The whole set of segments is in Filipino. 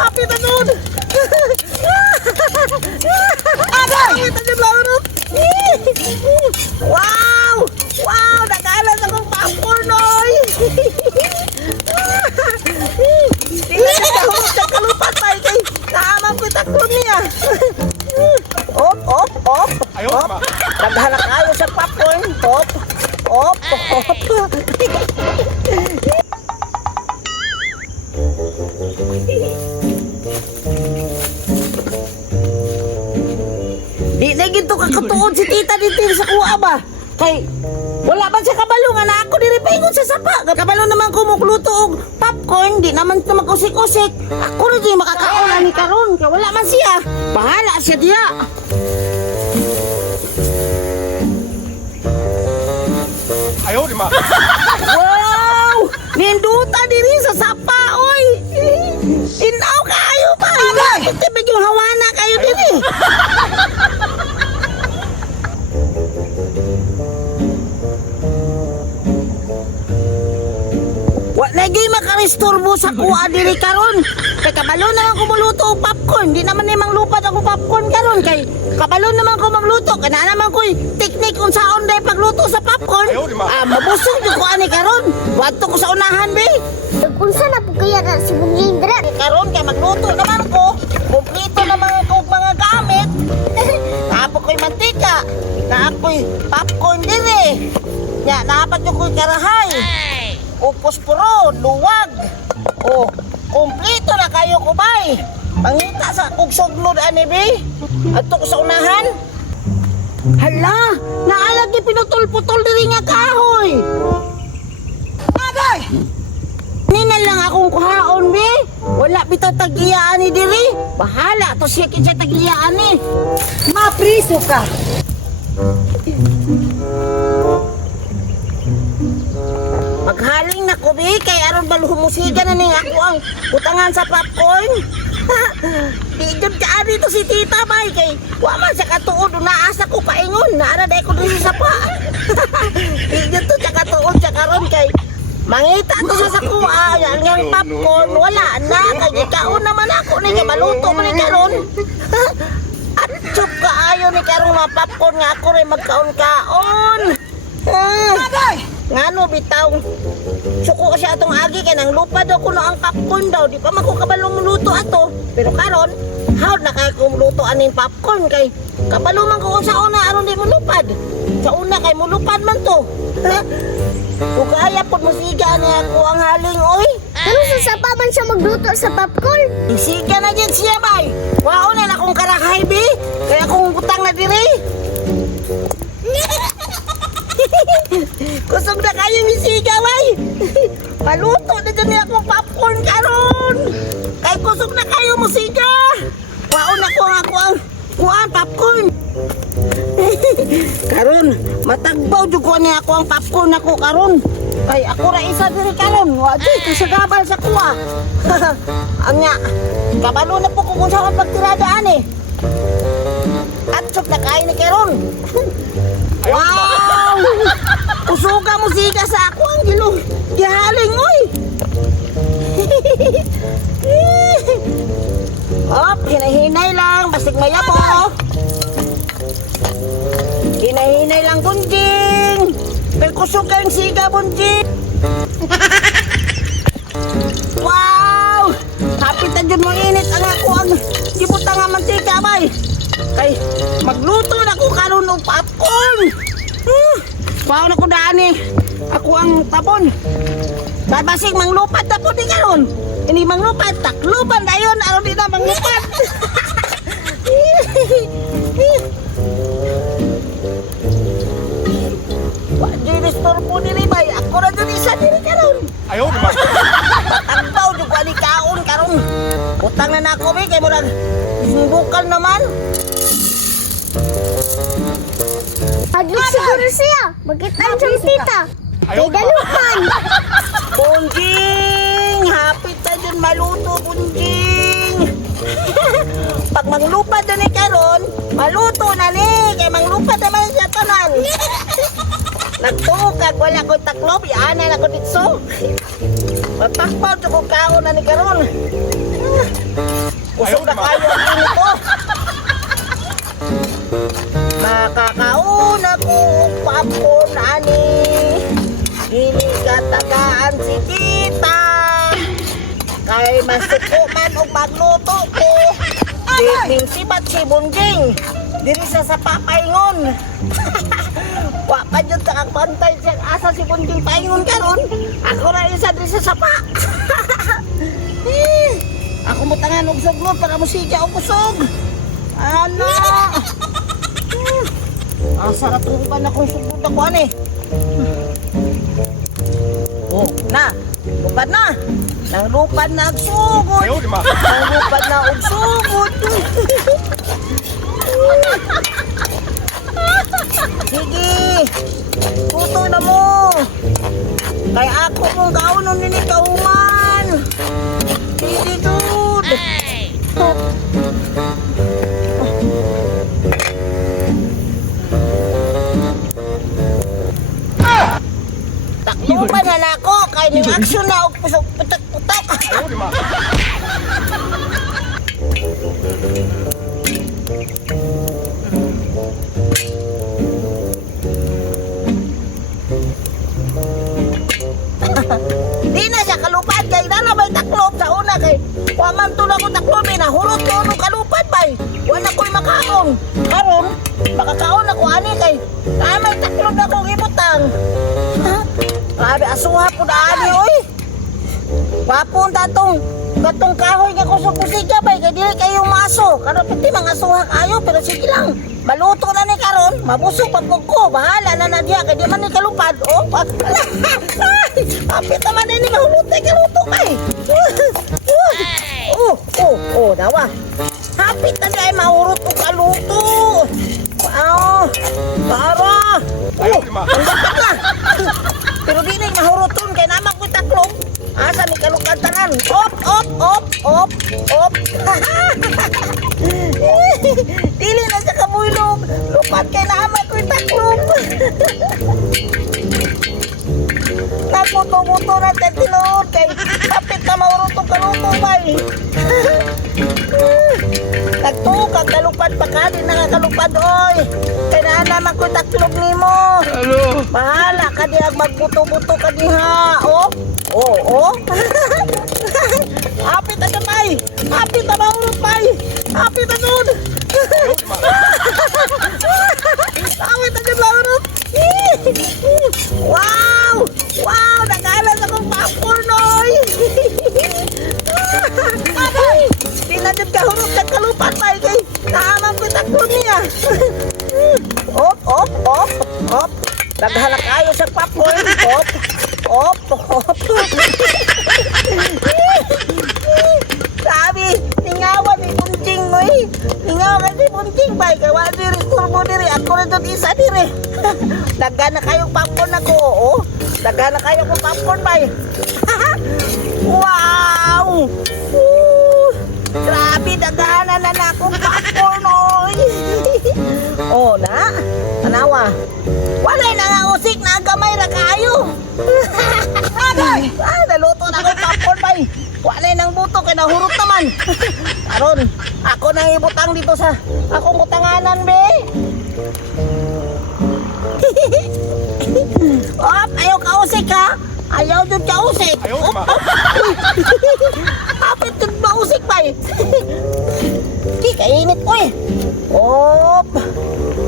Happy na nun! Agay! Kita dyan lang nun! Wow! Wow! Nag-alas akong popcorn, oy! Hindi na kahulog sa kalupat pa kay naamang ko takon niya. Op, op, op! Op! Naghanap kayo sa popcorn! Op! Op! Op! Di na ginto kakatuod si tita dito sa kuha ba? Kay wala man siya kabalo nga na ako diripingon sa sapa. Kabalo naman ko mukluto og popcorn, di naman ito magkusik-kusik. Ako na di makakaon ni karon kay wala man siya. Bahala siya diya. Ayaw di ma. Wow! Ninduta diri sa sapa, oy! Inaw kayo pa! Ito yung hawana kayo diri! Lagi makaristorbo sa kuha diri karon. Kay kabalo naman ko magluto og popcorn. Di naman nimang lupad ako popcorn karon. Kay kabalo naman ko magluto. Kana naman ko teknik unsaon day pagluto sa popcorn. Mabusog jud ko ani karon. Wadto ko sa unahan be. Unsa na po kaya na si Bungying dira? Karon kay magluto naman ko. Kumpleto naman ko og mga gamit. Napo ko'y mantika. Naapoy popcorn diri. Nya naapat ko karahay. O posporo, luwag. O kumpleto na kayo kubay. Pangita sa kog suglod ani be. Adto ko sa unahan. Hala, naalagi pinutol-putol diri nga kahoy. Agay! Nina lang akong kuhaon be. Wala bitaw tag-iyaan ni diri. Bahala to siya kinsa tag-iyaan ni. Mapriso ka. Maghaling na ko be, kay aron balhumusiga na ning ako ang utangan sa popcorn. Di jud ka dito si tita bay kay wa man sa katuod naasa ko paingon, naara day ko diri sa pa. Di jud to sa katuod sa karon kay mangita to sa kuha yang popcorn wala na kay kaon naman ako ni kay maluto man ni karon. At chup kaayo ni karon mga popcorn nga ako rin magkaon-kaon. Ngano bitaw suko siya atong agi kay nang lupad daw kuno ang popcorn daw di pa man ko kabalo luto ato pero karon hawd na kay kung luto aning popcorn kay kabalo man ko sa una aron di mo lupad sa una kay mo lupad man to ug kaya pud mo siga ni ako ang haling oy Pero sa sapa man siya magluto sa popcorn. isiga na jud siya bay wao na akong karahay bi kaya akong butang na diri. Kusog na kayo misiga, way. Paluto na dyan niya akong popcorn karon. Kay kusog na kayo musiga. Waon ako ang kuhaan popcorn. Karon, matagbaw jud ko niya ako ang popcorn ako karon. Kay ako ra isa diri karon. Wadi ko sa gabal sa kuha. Anya, kabalo na po kung saan pagtiradaan eh. At sok na kain ni karon. Wow! Usuga mo siga sa ako ang gilong. Gihaling, oy! Op, hinahinay lang. Basig maya po. Hinahinay lang, bunjing. Pero kusog kayong siga, bunjing. Wow! Hapit na dyan mo init ang ako ang gibuta nga mantika, bay. Kay magluto na ko karon og popcorn. Pao na ko daan eh. Ako ang tapon. Babasig manglupad tapon di karon. Ini manglupad takluban dayon aron di na manglupad. Wa di restore po diri bay. Ako ra jud isa diri karon. Ayaw di ma. Patagbaw jud ko ani kaon karon. Utang na nako be kay murag bukal naman. Hadlok siguro siya. Bakit ang tita? Kay daluhan. Bunjing! Hapit na dyan maluto, Bunjing! Pag manglupad na ni karon, maluto na ni. Kaya manglupad naman siya tanan. Nagtukag, wala ko taklob. Iana na ko dito. Matakpan ko kaon na ni karon. Kusog na kayo ang init ko. Makakaon ako popcorn ani. Dili katagaan si tita. Kay masuko man og magluto ko. Di sibat si Bunjing. Diri sa papaingon. Wa pa jud sa pantay siya asa si Bunjing paingon karon. Ako ra isa diri sa sapa. Ako mo tangan og suglot para musiga og kusog. Ano? Asa ra tuban akong suglot ako ani. Oh, na. Lupad na. Nang lupad na og sugod. Ayaw, di ba? Nang lupad na og sugod. Sige. Tuto na mo. Kay ako mong kaunon nini kauman. Sige, dude. Takluban na ako. Kay ning aksyon na og putok-putok. Ayaw, di ba? Di na siya kalupad kay na may taklob sa una kay wa man to ko taklob na hulot ko nung kalupad bay wala ko'y makaon karon makakaon ako ani kay may taklob na kong ibutang grabe asuha po na ani oy wapon datong kahoy nga kusog musiga bay kay dili kayo maso karon piti mga asuha kayo pero sige lang maluto na ni karon mabusog pagpog ko bahala na diya kay di man ni kalupad oh kapit naman ini mahulot na kaluto kay dawa kapit na niya ay mahurot ko kaluto para Ayaw, di ba? ang dapat na pero di na yung mahuroton kay naman ko taklong asa ni kalupad tanan op dili na siya kabulog lupad kay naman ko taklong naputo-puto na tetinuod kay kapit na maurutong kaluto bay nagtukag kalupad pa ka din nakakalupad oy kay naan naman ko taklog nimo bahala ka diag magbuto-buto ka diha hapit na bay hapit na maurot bay hapit na dun hapit na dun maurot wow nagalan akong popcorn oy tinadod ka hurot sa kalupan bay kay naamang ko taklo niya op naghalak kayo sa popcorn op sabi ningawan ni Bunjing oy ningawan ni Bunjing bay kay wa diri turbo diri ako na dun isa diri daghan na kayong popcorn ako daghan na kayo kong popcorn bay wow grabe daghanan na akong popcorn oy na tanawa walay nangausik na gamay ra kayo naluto na akong popcorn bay walay nang buto kay nahurot naman karon ako nang ibutang dito sa akong butanganan be ayaw kausik ha ayaw dun kausik Ayaw, di ba? kapit dun mausik ba di kainit ko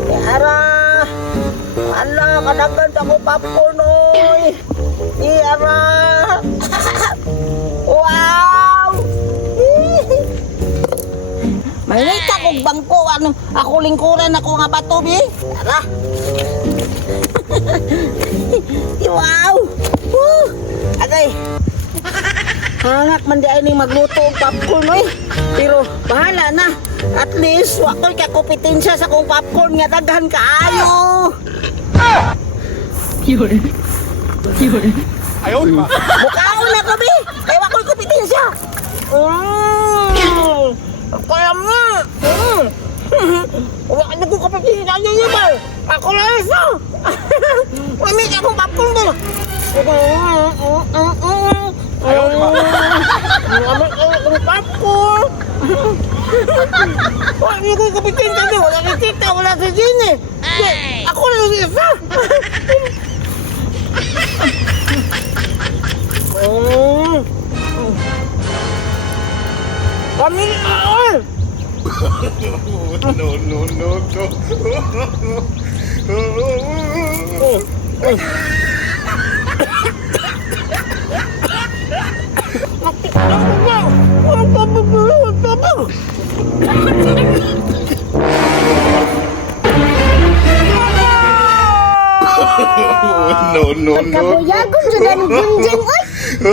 yara ala kanagan ako popcorn oy yara wow mahinig ka kong bangko ako lingkuran ako nga bato bi tara wow agay hangak man di ay ning magluto og popcorn oy pero bahala na at least wa ko'y kakopetensya sa kong popcorn nga daghan kaayo Ayaw, di ba? bukaon na ko bi kay wa ko'y kompetensya kaya nga wa na ko kompetensya niya ba ako lang isa wala akong popcorn din Amoy ko itong popcorn. Wala niyo ko kapitin kasi wala si tita, wala si Jenny. Ako lang yung isa. Kami, ay! No, no, no, no. No, no, no. Kabuyagon dyan ang gunjing, oy! no.